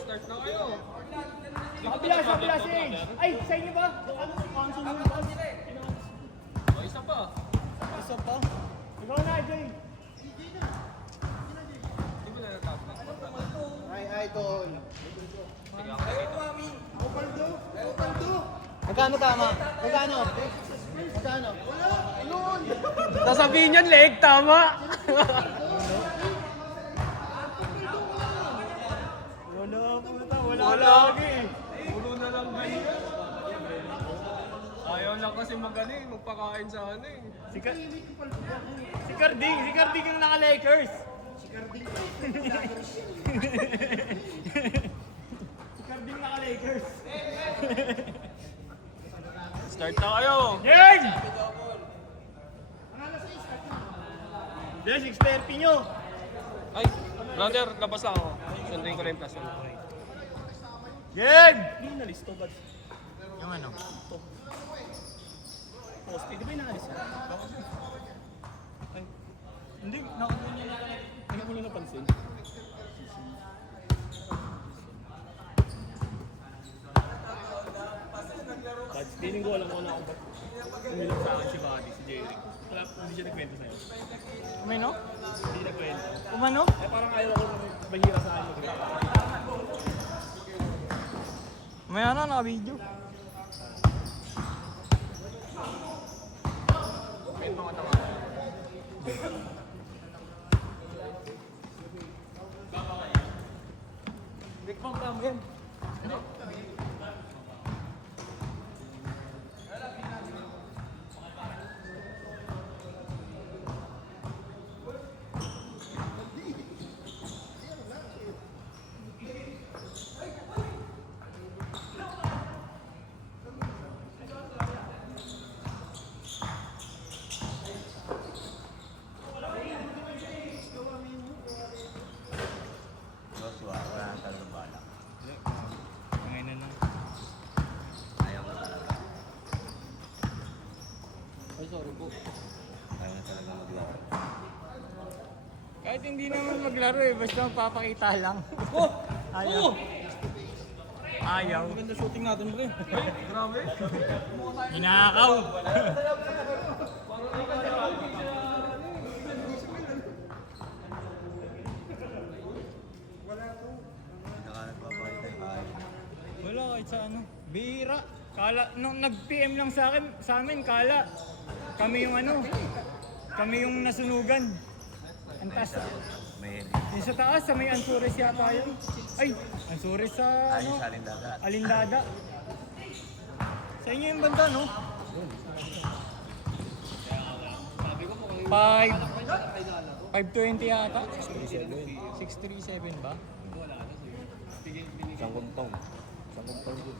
Start na kayo. Kabila si Age. Ay, sa inyo ba? O, isa pa. Isa pa? Ikaw na, Jay. Hindi ko na natapos. Ay, idol. Sige, ako dito. Magkano tama? Magkano? Sasabihin yan, leg, tama. Wala lagi. Puro na lang ganyan. Ayaw lang kasi magaling, magpakain sa ano eh. Si Carding yung naka-Lakers. Si Carding naka-Lakers. Start na kayo. Game! Yes, 6:30 nyo. Ay, brother, labas lang ako. Sunduin ko rin yung plus. Game! Hindi nalisto ba? Yung ano? Poste, di ba yung nakalis? Ay, hindi, hindi ko na napansin. Buds, feeling ko alam ko na ako ba't umilang sa akin si Buddy, si Jerry. Wala, hindi siya nagkwento sa'yo. Umano? Hindi nagkwento. Umano? Eh parang ayaw ako bahira sa akin magkwento. May ano, naka-video. Big Bang Bang yan. Joshua, wala nang talagang bala. Ngayon na lang. Ayaw ko talaga. Ay, sorry po. Ayaw na talaga maglaro. Kahit hindi naman maglaro eh, basta magpapakita lang. Ayaw. Ayaw. Maganda shooting natin pre. Grabe. Hinakaw. Hindi na ka nagpapakita yung ayaw. Wala kahit sa ano. Bihira. Kala, nung nag-PM lang sa amin, kala. Kami yung ano. Kami yung nasunugan. Ang taas. May Yung sa taas, sa may Ansures yata yun. Ay, Ansures sa ayos ano? sa alindada. Alindada. Sa inyo yung banda, no? 5:20 yata. 637 ba? Isang kuntong. Isang kuntong din.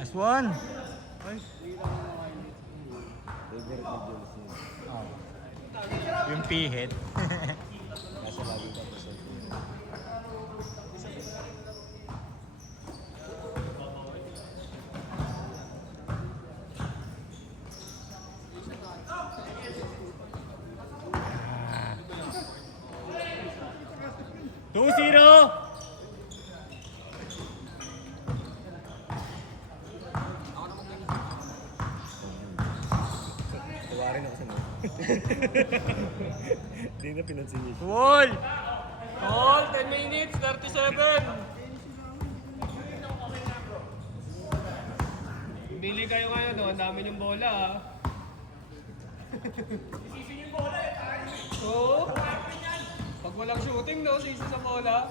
Nice one. Favorite na Jules niya. Yung P-head. Nasa lagi ka pa sa team. Two zero. Tawarin ako sa mga. Hindi na pinansin niya. Wall. All 10 minutes, 37. Bili kayo ngayon, no? Ang dami yung bola, ah. Sisi yung bola, eh. Oo. Pag walang shooting, no? Sisi sa bola.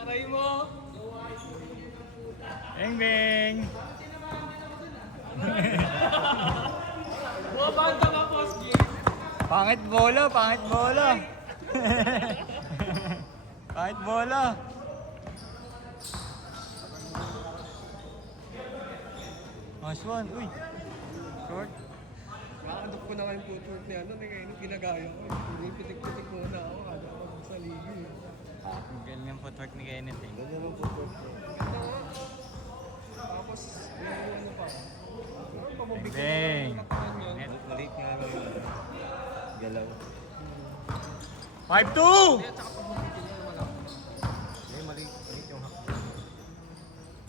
Aray mo. Bang bang. Bumabanda ka, Poski. Pangit bola, pangit bola. Pangit bola. Nice one. Uy. Short. Nakakandok ko na nga yung footwork niya. Ano, kaya yung ginagaya ko. Pinipitik-pitik muna ako. Kala ko sa ligi. Ang galing yung footwork ni Kenneth eh. Ganyan ang footwork niya. Ganda nga. Tapos, yung ano pa. Bang. Maliit nga lang yun. Galaw. 5-2! Eh, maliit yung hak.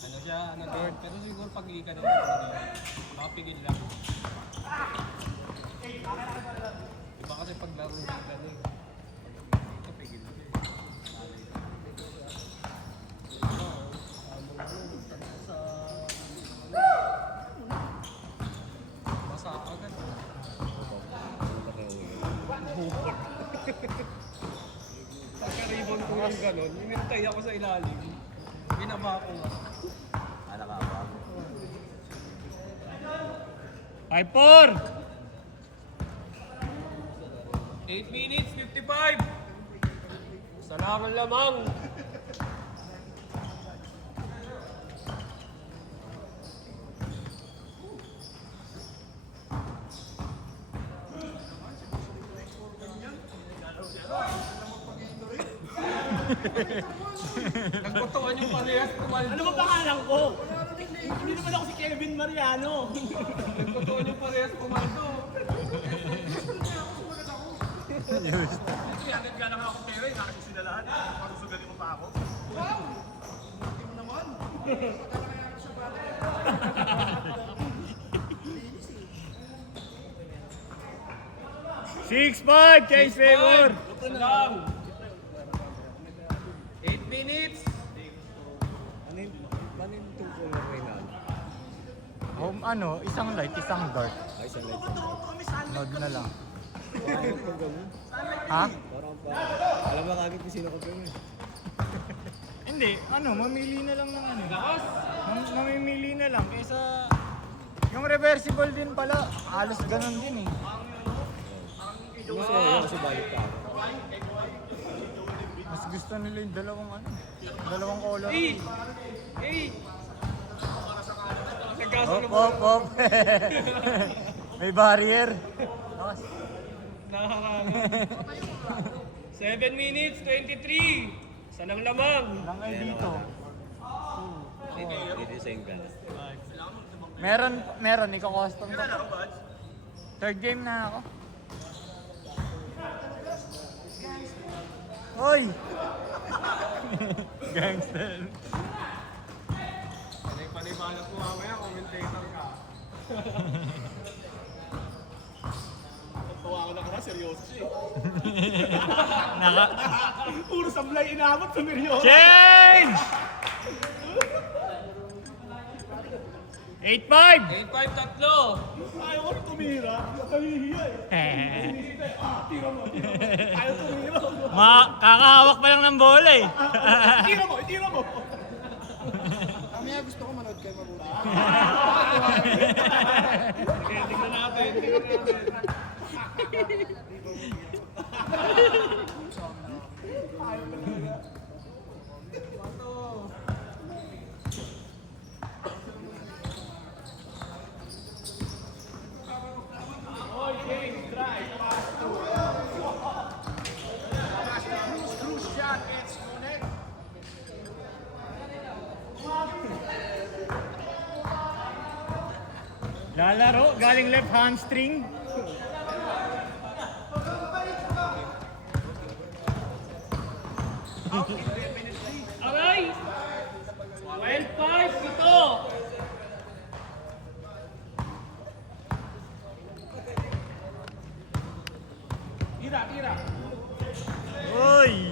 Ano siya, ano din. Pero siguro pag ka na makapigil lang. Iba kasi pag laro ka na ito pigil. Basa agad. Pagka-ribbon ko yung gano'n, inintay ako sa ilalim. Binaba ko nga. Anak ka ba? 5-4! 8 minutes, 55! Sa laban lamang. Nagkutuan yung parehas kumaldo. Ano ba pangalan ko? Hindi naman ako si Kevin Mariano. Nagkutuan yung parehas kumaldo. Agad ka lang ako Kevin, nakakasisilalaan. Parusugalin mo pa ako. Wow! Hindi mo naman. 6-5! Case favor! Ito lang. 8 minutes. Paano yung tungkol na Reynald? Ano, isang light, isang dark. Ay, sa light sa light. Nod na lang. Parang pag gano'n. Ha? Parang pa. Alam mo kagad kung sino ka pero eh. Hindi, ano, mamili na lang ng ano. Lakas. Mamimili na lang kaysa... Yung reversible din pala, halos ganun din eh. Kasi balik pa ako. Mas gusto nila yung dalawang color. Hey! Hey! Hop, Nagkasunod hop, hop. May barrier. Lakas. Nakakaano. 7 minutes, 23. Sanang lamang. Lang ay dito. Didesign ka na. Meron, iko-custom ko. Third game na ako. Hoy! Gangster. Panibalat mo mamaya, commentator ka. Tawa ko na ka seryoso siya Naka... Puro sablay inabot sa seryoso. Change! 8-5! 8-5, tatlo. Ayaw ko rin tumira. Nakahihiya eh. Tira mo. Ayaw tumira. Kakahawak pa lang ng bola eh. Tira mo. Mamaya gusto ko manood kayo mabuti. Tingnan natin. Lalaro, galing left hamstring. Aray! 12-5, ito. Tira. Uy!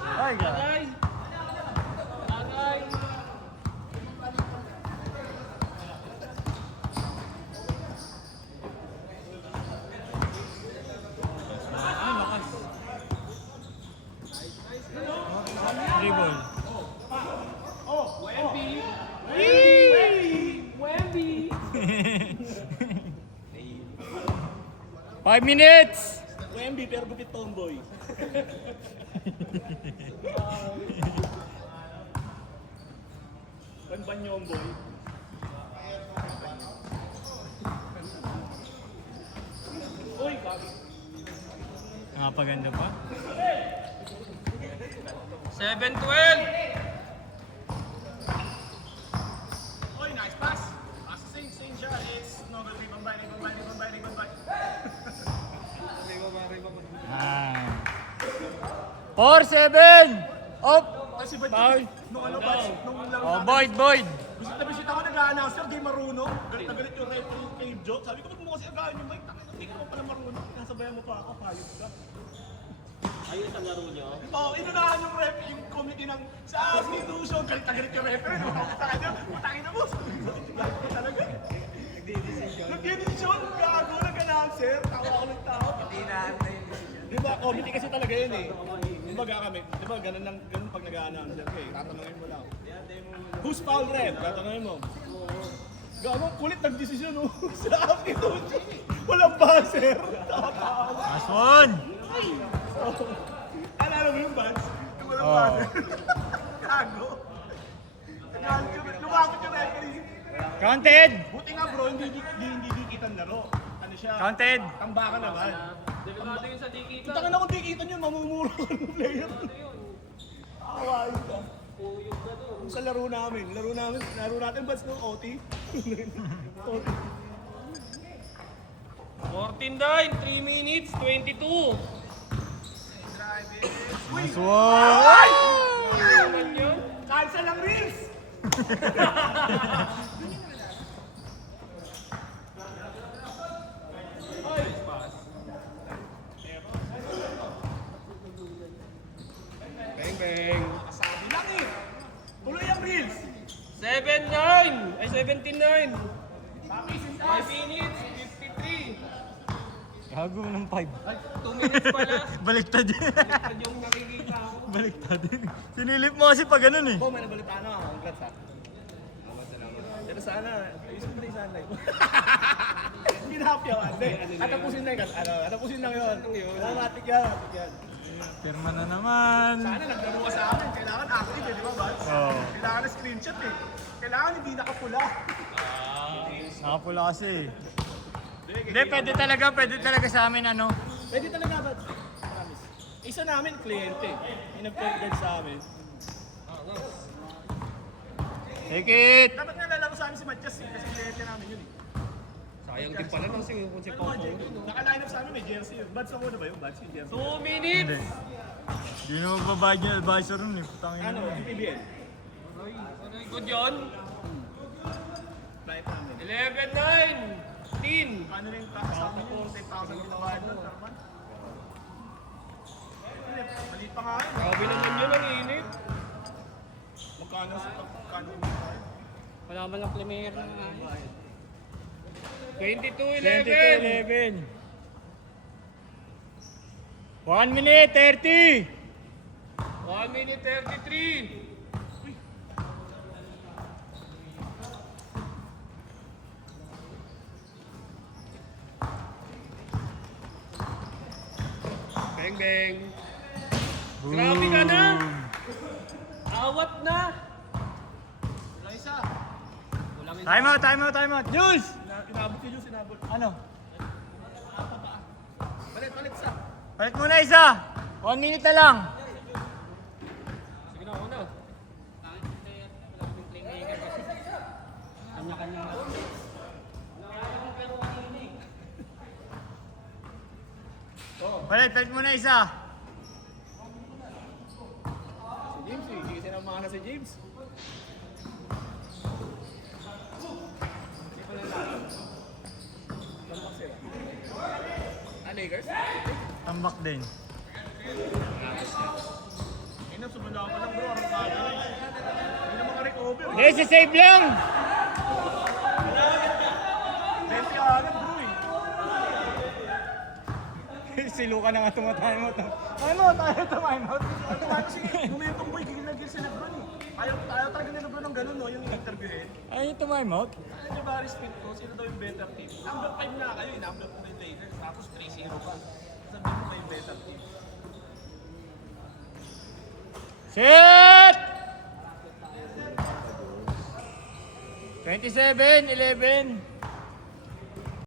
Ay, God. Aray! Aray! Dribble. Wemby! Wemby! 5 minutes! Wemby pero gupit tomboy. Banbanyomboy. Uy, gabi. Nakapaganda pa. 7-12! 4-7! Up! Kasi ba Foul. nung ano ba, nung laro Oh, natin, Boyd, Boyd! Bisit na bisit ako nag-a-announcer, di marunong. Galit na galit yung referee kay Joe. Sabi ko, ba't mo kasi agaan yung mic? Hindi ka pala marunong. Nasabayan mo pa ako, hayop ka. Ayun ang laro niyo. Oo, inunahan yung ref, yung committee ng sa institution. Galit na galit yung referee. Putangin na mo. Galit ko talaga. Nagdidesisyon, gago, nag-announcer. Tawa ako ng tao. Hindi na yung decision. Di ba, committee kasi talaga yun eh. Kumbaga kami, di ba, ganun pag nag-announcer ka eh. Tatanungin mo lang. Who's foul ref? Tatanungin mo. Gago, kulit nag-desisyon oh. Sa afternoon. Walang buzzer. Tatawa. Last one! Alala mo yung buds? Yung walang Oo. buzzer. Gago. Lumapit yung referee. Counted! Buti nga bro, hindi dikitan laro. Ano siya? Counted! Tambakan naman. Delikado yun sa dikita. Kita ka na kung dikitan yun, mamumuro ka ng player. Awain ka. Kung sa laro natin bads no, OT? OT. 14-9, 3 minutes, 22. Last one! Naman yun. Cancel ang reels! Bang, bang. Sabi lang eh. Tuloy ang reels. 7-9, ay 17-9. 5 minutes, 53. Gago ng 5. 2 minutes pala. Baliktad yun. Baliktad yung nakikita ko. Baliktad yun. Sinilip mo kasi pag ganun eh. Oh, may nabalitaan ako. Congrats ha. Pero sana, ayusin mo na yung sunlight. Hindi na happy ako. Hindi, katapusin na yun. Katapusin lang yun. Matik yan. Pirma na naman. Sana naglaro ka sa amin. Kailangan active eh, di ba, Bats? Oo. Kailangan na screenshot eh. Kailangan hindi nakapula. Nakapula kasi eh. Hindi, pwede talaga sa amin ano. Pwede talaga, Bats. Promise. Isa namin, kliyente. Yung nag-guard sa amin. Take it! Dapat nga lalaro sa amin si Matias eh. Kasi kliyente namin yun eh. Sayang din pala kasi kung si Pau Pau. Naka-line up sa amin may jersey yun. Bats ako na ba yung Bats yung jersey? 2 minutes. Hindi na magbabayad yung advisor nun eh. Putangin Ano, na. yung PBL? Very good yun. Live namin. 11-9, 10. Paano rin sa amin yung 10,000 ginabayad nun? Tarman? Mali pa nga yun. Grabe naman yun, ang init. Magkano Wala man lang premier na ayos. 22-11. 22-11. 1 minute 30. 1 minute 33. Bang bang. Grabe ka na. Awat na. Wala isa. Walang isa. Time out. Jules! Inabot yun yung sinabot. Ano? Balit sa. Palit muna isa. 1 minute na lang. Sige na, una. Kanya-kanya. Palit muna isa. Si James eh. Hindi kasi namana si James. Tambak sila. Lakers? Tambak din. Inap, sumala ka lang bro. Arangkada na eh. Hindi na makarecover. Hindi, save lang. 20 agad bro eh. Si Luka na nga tumatime out. Timeout. Ano si momentum boy, gigil na gigil si Lebron eh. Ayaw talaga ni Lebron ng ganun no, yung interviewin. Ay, tumime out. Ano niya ba respect ko? Sino daw yung better team? Number 5 na kayo, number 2 na yung Lakers, tapos 3-0 ka. Sabi mo kayo better team. Set! 27-11.